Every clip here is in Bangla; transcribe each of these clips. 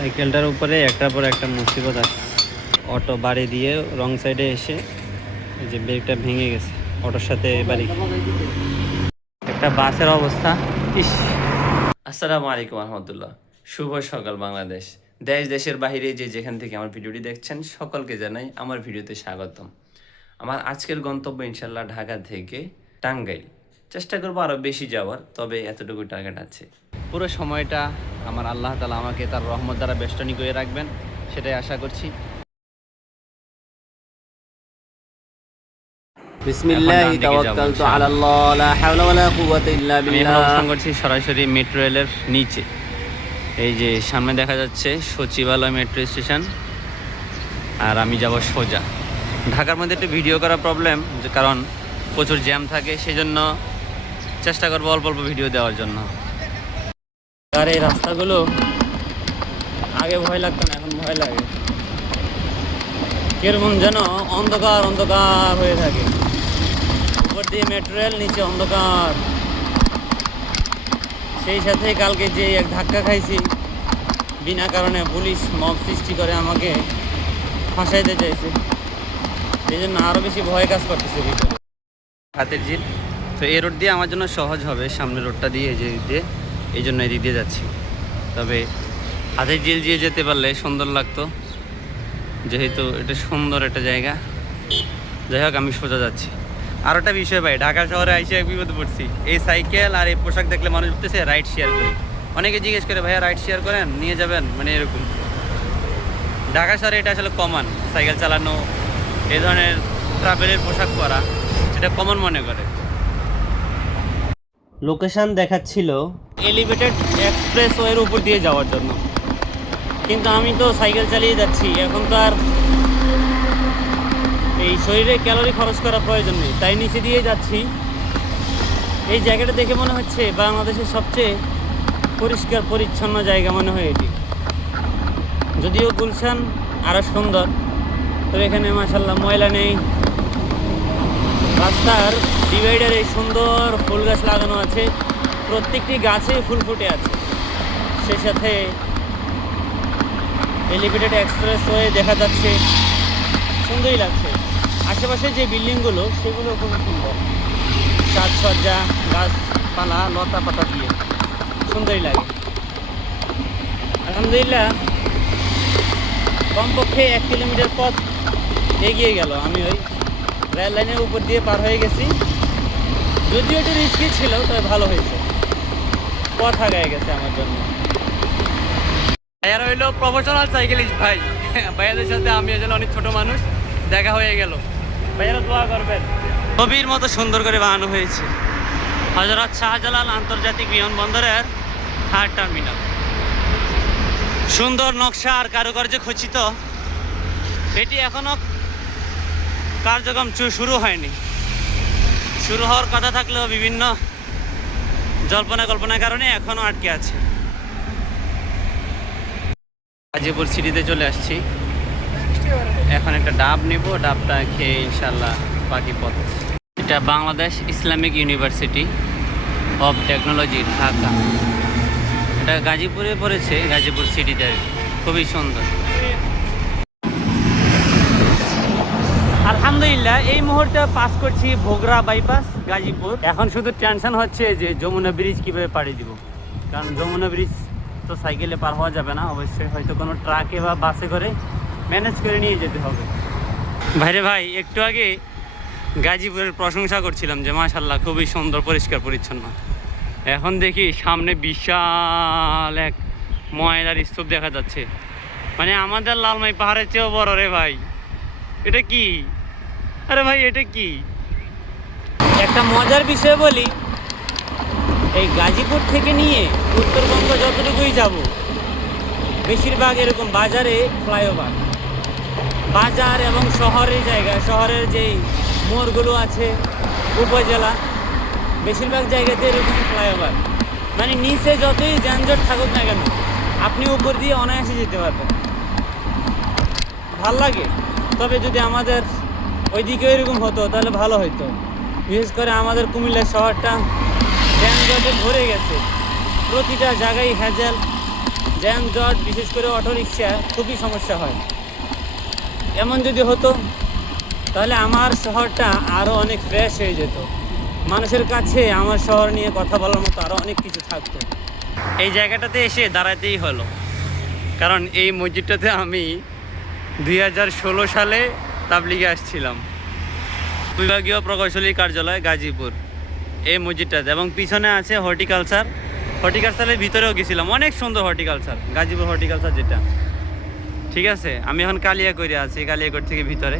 সাইকেলটার উপরে একটার পর একটা মুসিবত আছে। অটো বাড়ি দিয়ে রং সাইডে এসে এই যে ব্রেকটা ভেঙে গেছে, অটোর সাথে বাড়ি। একটা বাসের অবস্থা ইস। আসসালামু আলাইকুম রহমতুল্লাহ। শুভ সকাল বাংলাদেশ, দেশ দেশের বাহিরে যে যেখান থেকে আমার ভিডিওটি দেখছেন সকলকে জানাই আমার ভিডিওতে স্বাগতম। আমার আজকের গন্তব্য ইনশাল্লাহ ঢাকা থেকে টাঙ্গাইল। চেষ্টা করবো আরও বেশি যাওয়ার, তবে এতটুকু টার্গেট আছে। পুরো সময়টা আমার আল্লাহ তাআলা আমাকে তার রহমত দ্বারা বেষ্টনী করে রাখবেন, সেটাই আশা করছি। বিসমিল্লাহি তাওয়াক্কালতু আলাল্লাহ, লা হাওলা ওয়ালা কুওয়াতা ইল্লা আমি বিল্লাহ। অবস্থান করছি সরাসরি মেট্রো রেলের নিচে। এই যে সামনে দেখা যাচ্ছে সচিবালয় মেট্রো স্টেশন, আর আমি যাব সোজা। ঢাকার মধ্যে একটু ভিডিও করা প্রবলেম, কারণ প্রচুর জ্যাম থাকে, সেজন্য চেষ্টা করবো অল্প অল্প ভিডিও দেওয়ার জন্য। আর এই রাস্তাগুলো আগে ভয় লাগতো না, এখন ভয় লাগে। কিরকম যেন অন্ধকার অন্ধকার হয়ে থাকে। উপর দিয়ে মেট্রো রেল, নিচে অন্ধকার। সেই সাথে কালকে যে এক ধাক্কা খাইছি বিনা কারণে, পুলিশ মব সৃষ্টি করে আমাকে ফাঁসাইতে চাইছে, এই জন্য আরও বেশি ভয় কাজ করতেছে ভিতরে। হাতের ঝিল তো এই রোড দিয়ে আমার জন্য সহজ হবে, সামনের রোডটা দিয়ে এই যে দিয়ে, এই জন্য এদিক দিয়ে যাচ্ছি। তবে হাতের ঝিল দিয়ে যেতে পারলে সুন্দর লাগতো, যেহেতু এটা সুন্দর একটা জায়গা। যাই হোক, আমি সোজা যাচ্ছি। আর একটা বিষয় ভাই, ঢাকা শহরে আইসে এক বিপদে পড়ছি। এই সাইকেল আর এই পোশাক দেখলে মানুষ বলতেছে রাইড শেয়ার করি। অনেকে জিজ্ঞেস করে ভাইয়া রাইড শেয়ার করেন, নিয়ে যাবেন, মানে এরকম। ঢাকা শহরে এটা আসলে কমন, সাইকেল চালানো, এই ধরনের ট্রাভেলের পোশাক পরা, এটা কমন মনে করে। লোকেশন দেখাচ্ছিল এলিভেটেড এক্সপ্রেস ওয়ের উপর দিয়ে যাওয়ার জন্য, কিন্তু আমি তো সাইকেল চালিয়ে যাচ্ছি। এখন তো আর এই শরীরে ক্যালোরি খরচ করা প্রয়োজন নেই, তাই নিচে দিয়ে যাচ্ছি। এই জায়গাটা দেখে মনে হচ্ছে বাংলাদেশের সবচেয়ে পরিষ্কার পরিচ্ছন্ন জায়গা মনে হয় এটি। যদিও গুলশান আরও সুন্দর, তবে এখানে মাশাআল্লাহ ময়লা নেই। রাস্তার ডিভাইডারে সুন্দর ফুল গাছ লাগানো আছে, প্রত্যেকটি গাছে ফুল ফুটে আছে। সেই সাথে এলিভেটেড এক্সপ্রেস ওয়ে দেখা যাচ্ছে, সুন্দরই লাগছে। আশেপাশে যে বিল্ডিংগুলো সেগুলো খুব সুন্দর, সাজসজ্জা, গাছপালা, লতা পাতা দিয়ে সুন্দরই লাগে। আলহামদুলিল্লাহ, কমপক্ষে 1 কিলোমিটার পথ এগিয়ে গেল। আমি ওই রেল লাইনের উপর দিয়ে পার হয়ে গেছি। যদিও একটু রিস্কি ছিল, তবে ভালো হয়েছে, পথ আগায় গেছে আমার জন্য। ভাইয়ারা হইলো প্রফেশনাল সাইকেলিস্ট ভাই। ভাইয়াদের সাথে আমি আসলে অনেক ছোট মানুষ, দেখা হয়ে গেল। ভাইয়ারা দোয়া করবেন। ছবির মতো সুন্দর করে বানানো হয়েছে হযরত শাহজালাল আন্তর্জাতিক বিমানবন্দরের 3rd টার্মিনাল। সুন্দর নকশা আর কারুকার্য খচিত। এটি এখনো কার্যক্রম শুরু হয়নি। শুরু হওয়ার কথা থাকলেও বিভিন্ন জল্পনা কল্পনার কারণে এখনো আটকে আছে। গাজীপুর সিটিতে চলে আসছি। এখন একটা ডাব নিব, ডাবটা খেয়ে ইনশাল্লাহ বাকি পথ। এটা Bangladesh Islamic university of technology Dhaka. এটা গাজীপুরে পড়েছে, গাজীপুর সিটিতে, খুবই সুন্দর। আলহামদুলিল্লাহ, এই মুহূর্তে পাস করছি ভোগড়া বাইপাস গাজীপুর। এখন শুধু টেনশন হচ্ছে যে যমুনা ব্রিজ কীভাবে পাড়ি দিব, কারণ যমুনা ব্রিজ তো সাইকেলে পার হওয়া যাবে না, অবশ্যই হয়তো কোনো ট্রাকে বা বাসে করে ম্যানেজ করে নিয়ে যেতে হবে। ভাইরে ভাই, একটু আগে গাজীপুরের প্রশংসা করছিলাম যে মাশাআল্লাহ খুবই সুন্দর, পরিষ্কার পরিচ্ছন্ন। এখন দেখি সামনে বিশাল এক ময়লার স্তূপ দেখা যাচ্ছে, মানে আমাদের লালমাই পাহাড়ের চেয়েও বড় রে ভাই। এটা কি? আরে ভাই, এটা কি? একটা মজার বিষয় বলি, এই গাজীপুর থেকে নিয়ে উত্তরবঙ্গ যতটুকুই যাব, বেশিরভাগ এরকম বাজারে ফ্লাইওভার। বাজার এবং শহরের জায়গা, শহরের যেই মোড়গুলো আছে, উপজেলা, বেশিরভাগ জায়গাতে এরকম ফ্লাইওভার। মানে নিচে যতই যানজট থাকুক না কেন, আপনি উপর দিয়ে অনায়াসে যেতে পারবেন। ভাল লাগে। তবে যদি আমাদের ওইদিকে এরকম হতো তাহলে ভালো হতো। বিশেষ করে আমাদের কুমিল্লা শহরটা যানজটে ভরে গেছে, প্রতিটা জায়গায় হ্যাজেল, যানজট, বিশেষ করে অটোরিকশা খুবই সমস্যা হয়। এমন যদি হতো তাহলে আমার শহরটা আরও অনেক ফ্রেশ হয়ে যেত, মানুষের কাছে আমার শহর নিয়ে কথা বলার মতো আরও অনেক কিছু থাকতো। এই জায়গাটাতে এসে দাঁড়াতেই হলো, কারণ এই মসজিদটাতে আমি 2016 সালে তাবলিগে আসছিলাম। বিভাগীয় প্রকৌশলী কার্যালয় গাজীপুর, এই মসজিদটাতে। এবং পিছনে আছে হর্টিকালচারের ভিতরেও গেছিলাম, অনেক সুন্দর হর্টিকালচার, গাজীপুর হর্টিকালচার যেটা। ঠিক আছে, আমি এখন কালিয়াকৈরে আছি, কালিয়াকৈর থেকে ভিতরে।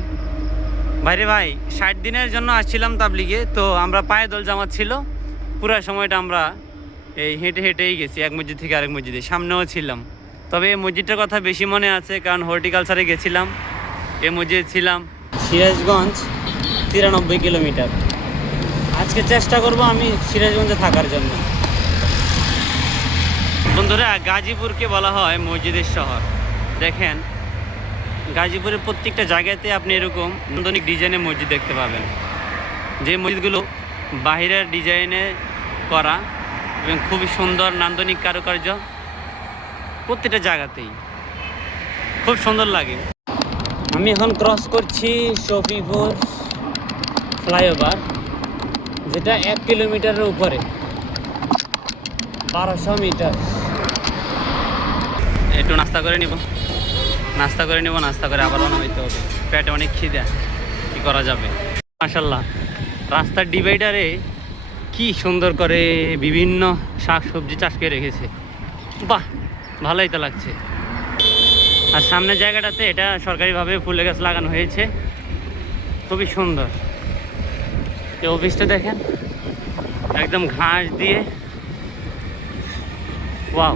ভাইরে ভাই, 60 দিনের জন্য আসছিলাম তাবলিগে, তো আমরা পায়ে দোল জামাত ছিল, পুরো সময়টা আমরা এই হেঁটে হেঁটেই গেছি এক মসজিদ থেকে আরেক মসজিদে, সামনেও ছিলাম। তবে এই মসজিদটার কথা বেশি মনে আছে, কারণ হর্টিকালচারে গেছিলাম, এই মসজিদে ছিলাম। সিরাজগঞ্জ 93 কিলোমিটার। আজকে চেষ্টা করব আমি সিরাজগঞ্জে থাকার জন্য। বন্ধুরা, গাজীপুরকে বলা হয় মসজিদের শহর। দেখেন, গাজীপুরের প্রত্যেকটা জায়গাতে আপনি এরকম নান্দনিক ডিজাইনের মসজিদ দেখতে পাবেন, যে মসজিদগুলো বাহিরের ডিজাইনে করা এবং খুবই সুন্দর নান্দনিক কারুকার্য প্রত্যেকটা জায়গাতেই খুব সুন্দর লাগে। আমি এখন ক্রস করছি শফিপুর ফ্লাইওভার, যেটা 1 কিলোমিটারের উপরে, 1200 মিটার। একটু নাস্তা করে নিব, নাস্তা করে আবার রওনা হইতে হবে। পেটে অনেক খিদে, কি করা যাবে। মাশাআল্লাহ, রাস্তার ডিভাইডারে কি সুন্দর করে বিভিন্ন শাক সবজি চাষ করে রেখেছে, বাহ, ভালোই তো লাগছে। আর সামনের জায়গাটাতে এটা সরকারিভাবে ফুলের গাছ লাগানো হয়েছে, খুবই সুন্দর। এই অফিসটা দেখেন, একদম ঘাস দিয়ে, ওয়াও,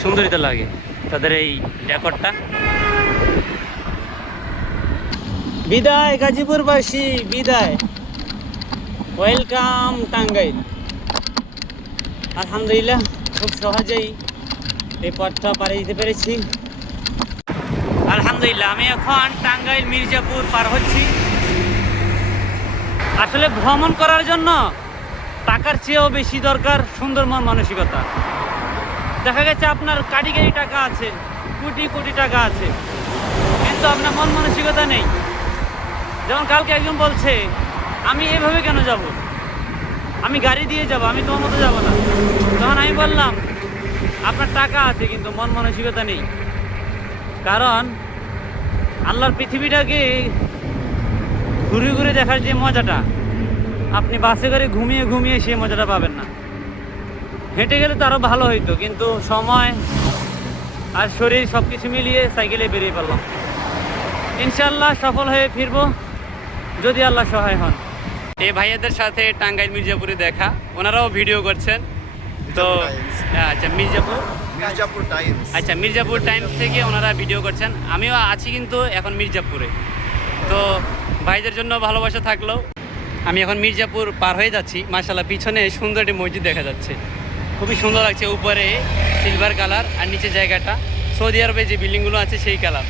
সুন্দরই তো লাগে তাদের এই ডেকরটা। বিদায় গাজীপুরবাসী, বিদায়, ওয়েলকাম টাঙ্গাইল। আলহামদুলিল্লাহ, খুব সহজেই এই পথটা পাড়ি দিতে পেরেছি। আলহামদুলিল্লাহ, আমি এখন টাঙ্গাইল মির্জাপুর পার হচ্ছি। আসলে ভ্রমণ করার জন্য টাকার চেয়েও বেশি দরকার সুন্দর মন মানসিকতা। দেখা গেছে আপনার কাটি টাকা আছে, কোটি কোটি টাকা আছে, কিন্তু আপনার মন মানসিকতা নেই। যেমন কালকে একজন বলছে, আমি এভাবে কেন যাব, আমি গাড়ি দিয়ে যাব, আমি তোমার মতো যাব না। তখন আমি বললাম, আপনার টাকা আছে কিন্তু মন মানসিকতা নেই। কারণ আল্লাহর পৃথিবীটাকে ঘুরে ঘুরে দেখার যে মজাটা, আপনি বাসে করে ঘুমিয়ে ঘুমিয়ে সেই মজাটা পাবেন না। হেঁটে গেলে তো আরও ভালো হইতো, কিন্তু সময় আর শরীর সব কিছু মিলিয়ে সাইকেলে বেরিয়ে পড়লাম। ইনশাল্লাহ সফল হয়ে ফিরবো যদি আল্লাহ সহায় হন। এই ভাইয়াদের সাথে টাঙ্গাইল মির্জাপুরে দেখা, ওনারাও ভিডিও করছেন। তো আচ্ছা, মির্জাপুর টাইমস থেকে ওনারা ভিডিও করছেন, আমিও আছি কিন্তু এখন মির্জাপুরে। তো ভাইদের জন্য ভালোবাসা থাকলো। আমি এখন মির্জাপুর পার হয়ে যাচ্ছি। মাশাআল্লাহ, পিছনে সুন্দর একটি মসজিদ দেখা যাচ্ছে, খুবই সুন্দর লাগছে। উপরে সিলভার কালার আর নিচে জায়গাটা সৌদি আরবে যে বিল্ডিংগুলো আছে সেই কালার।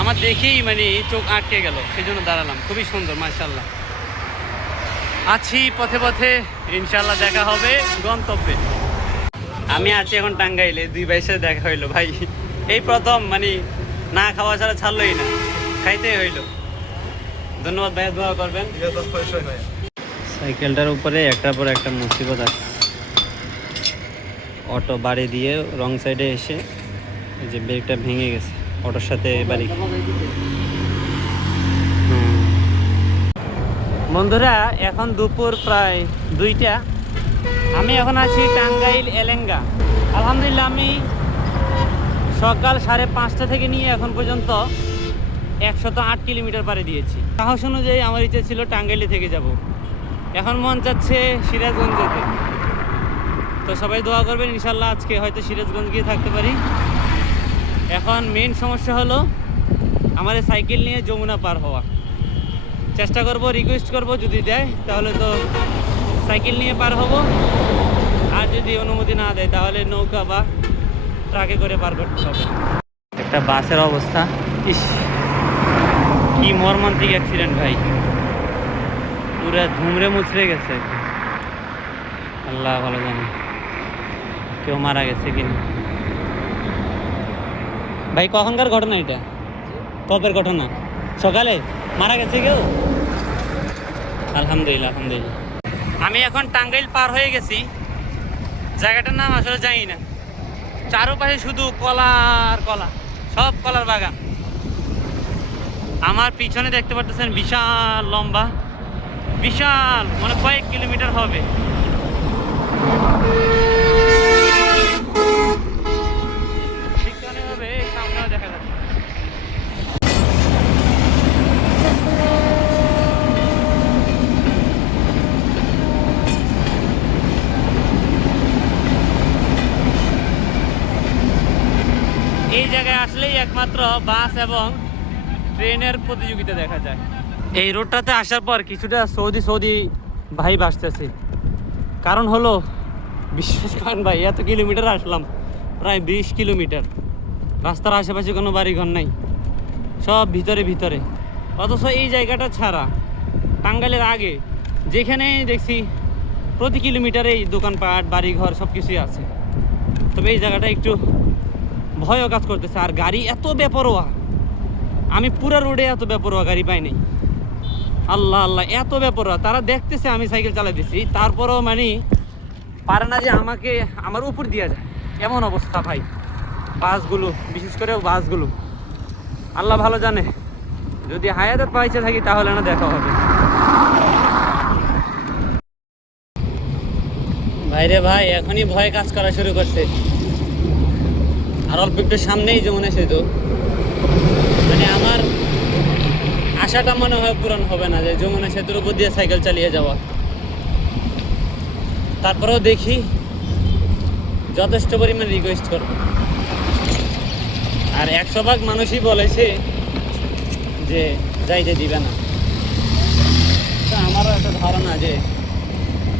আমার দেখেই মানে চোখ আটকে গেল, সেই জন্য দাঁড়ালাম। খুবই সুন্দর, মাশাআল্লাহ। আছি পথে পথে, ইনশাআল্লাহ দেখা হবে গন্তব্যে। আমি আছি এখন টাঙ্গাইলে, দুই ভাইয়ের সাথে দেখা হইলো। ভাই এই প্রথম, মানে না খাওয়া ছাড়া ছাড়লোই না, খাইতেই হইলো। ধন্যবাদ ভাইয়া, দোয়া করবেন। সাইকেলটার উপরে একটার পর একটা মুসিবত আছে। অটো বাড়ি দিয়ে রং সাইডে এসে এই যে ব্রেকটা ভেঙে গেছে, অটোর সাথে বাড়ি। বন্ধুরা, এখন দুপুর প্রায় 2টা। আমি এখন আছি টাঙ্গাইল এলেঙ্গা। আলহামদুলিল্লাহ, আমি সকাল 5:30 থেকে নিয়ে এখন পর্যন্ত 108 কিলোমিটার পাড়ি দিয়েছি। সাহস অনুযায়ী আমার ইচ্ছে ছিল টাঙ্গাইলে থেকে যাব, এখন মন চাচ্ছে সিরাজগঞ্জ যেতে। তো সবাই দোয়া করবেন, ইনশাল্লাহ আজকে হয়তো সিরাজগঞ্জ গিয়ে থাকতে পারি। এখন মেন সমস্যা হলো আমার সাইকেল নিয়ে যমুনা পার হওয়া। চেষ্টা করব, রিকোয়েস্ট করব, যদি দেয় তাহলে তো সাইকেল নিয়ে পার হব, আর যদি অনুমতি না দেয় তাহলে নৌকা বা ট্রাকে করে পার করতে হবে। একটা বাসের অবস্থা, ইস কি মর্মান্তিক অ্যাক্সিডেন্ট ভাই, পুরো ধুমড়ে মুচড়ে গেছে। আল্লাহ ভালো জানে কেউ মারা গেছে কিনা। ভাই কখনকার ঘটনা এটা? কবের ঘটনা? সকালে মারা গেছে কেউ? আলহামদুলিল্লাহ আলহামদুলিল্লাহ। আমি এখন টাঙ্গাইল পার হয়ে গেছি। জায়গাটার নাম আসলে জানি না। চারপাশে শুধু কলা আর কলা, সব কলার বাগান। আমার পিছনে দেখতে পাচ্ছেন বিশাল লম্বা, বিশাল, মানে কয়েক কিলোমিটার হবে। সামনেও দেখা যাচ্ছে। এই জায়গায় আসলেই একমাত্র বাস এবং ট্রেনের প্রতিযোগিতা দেখা যায়। এই রোডটাতে আসার পর কিছুটা সৌদি ভাই আসতেছে। কারণ হলো, বিশেষ কারণ ভাই, এত কিলোমিটার আসলাম, প্রায় 20 কিলোমিটার। রাস্তার আশেপাশে কোনো বাড়িঘর নাই, সব ভিতরে ভিতরে। অথচ এই জায়গাটা ছাড়া টাঙ্গাইলের আগে যেখানে দেখছি প্রতি কিলোমিটারেই দোকানপাট, বাড়িঘর সব কিছুই আছে। তবে এই জায়গাটা একটু ভয়ও কাজ করতেছে। আর গাড়ি এত বেপরোয়া, আমি পুরা রোডে এত বেপরোয়া গাড়ি পাই নাই। আল্লাহ আল্লাহ, এত বেপরোয়া। তারা দেখতেছে আমি সাইকেল চালাইতেছি, তারপরেও মানে পারে না যে আমাকে আমার উপর দিয়ে যায়, এমন অবস্থা ভাই। বাসগুলো, বিশেষ করে বাসগুলো, আল্লাহ ভালো জানে, যদি হায়াতের পাইছে থাকি তাহলে না দেখা হবে। ভাইরে ভাই, এখনই ভয় কাজ করা শুরু করছে। আর অল্প একটু সামনেই যমুনা সেতু। মানে আমার আশাটা মনে হয় পূরণ হবে না যে যমুনা সেতুর উপর দিয়ে সাইকেল চালিয়ে যাওয়া। তারপরেও দেখি, যথেষ্ট পরিমাণে রিকোয়েস্ট করব। আর 100 ভাগ মানুষই বলেছে যে যাইতে দিবে না। তো আমারও একটা ধারণা যে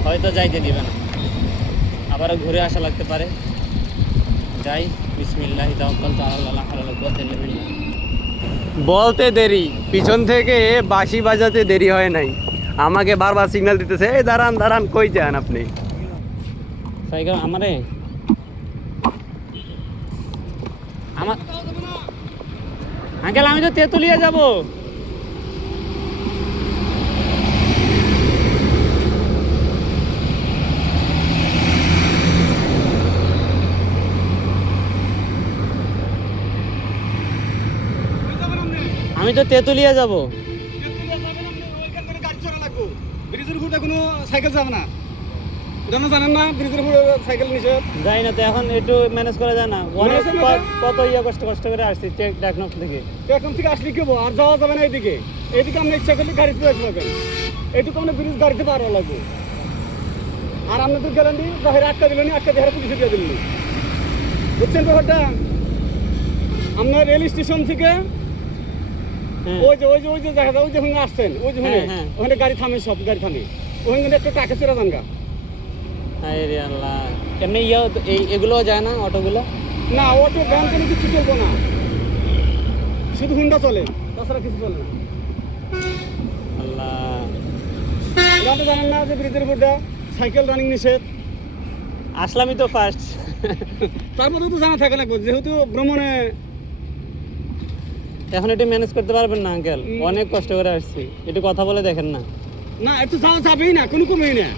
হয়তো যাইতে দিবে না, আবারও ঘুরে আসা লাগতে পারে। যাই, বিসমিল্লাহি তাওয়াক্কালতু আলাল্লাহ, লা হাওলা ওয়ালা কুওয়াতা ইল্লা বিল্লাহ। বলতে দেরি, পিছন থেকে বাঁশি বাজাতে দেরি হয় নাই। আমাকে বারবার সিগন্যাল দিতেছে, এই দাঁড়ান দাঁড়ান, কই যান আপনি? সাইকেল আমার আঙ্কেল, আমি তো তেঁতুলিয়া যাব। আমি তো তেঁতুলিয়া যাব। ব্রিজের উপরে কোনো সাইকেল যাবে না, জানেন না? ব্রিজের উপরে সাইকেল নিষেধ। যাই না তো, এখন একটু ম্যানেজ করা যায় না? অনেক কত কষ্ট করে আসছি টেকনাফ থেকে। এখন থেকে আসলে কি হবো? আর যাওয়া যাবে না এইদিকে। এইদিকে আপনি ইচ্ছা করলে গাড়িতে দেখতে পাবেন, এইটুকু আমরা ব্রিজ গাড়িতে পার হওয়া লাগবে। আর আপনাদের গ্যারান্টি বাহিরে আটকা দিলেনি, আটকা দিয়ে পুলিশে দিয়ে দিলেনি। বুঝছেন ব্যাপারটা? আপনার রেল স্টেশন থেকে ওই যে দেখা যায়, ওই যে ওখানে আসছেন, ওই যে ওখানে গাড়ি থামে, সব গাড়ি থামে। ওখানে একটা টাকা চেরা যান গা। আরে আল্লাহ, এমনি এগুলো যায় না অটোগুলো? না, অটো ভ্যান কোনো কিছু চলবো না, শুধু হুন্ডা চলে, তাছাড়া কিছু চলে না। আল্লাহ, আপনি জানেন না যে ব্রিজের উপর সাইকেল রানিং নিষেধ? আসলামই তো ফার্স্ট। তারপরে তো জানা থাকে লাগবে, যেহেতু ভ্রমণে। এখন একটু ম্যানেজ করতে পারবেন না আঙ্কেল? অনেক কষ্ট করে আসছি, একটু কথা বলে দেখেন না। না, একটু যাওয়া যাবেই না, কোনো কমেই না,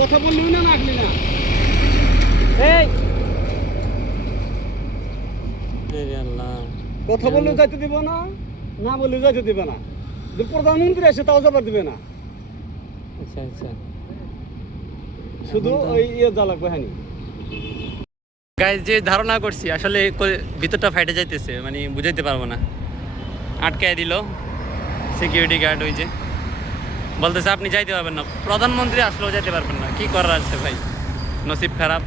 কথা বললেও না, আসলি না। এই আল্লাহ, কথা বললেও যাইতে দিব না, না বললেও যাইতে দিবে না। প্রধানমন্ত্রী এসে তাও যাবার দিবে না। আচ্ছা আচ্ছা, শুধু ওই যা লাগবে। হ্যাঁ গাইজ, যে ধারণা করছি আসলে ভিতরটা ফাইটে যাইতেছে, মানে বুঝাইতে পারবো না। আটকায় দিল সিকিউরিটি গার্ড, ওই যে বলতেছে আপনি যাইতে পারবেন না, প্রধানমন্ত্রী আসলেও যাইতে পারবেন না। কি করার আছে ভাই, নসিব খারাপ।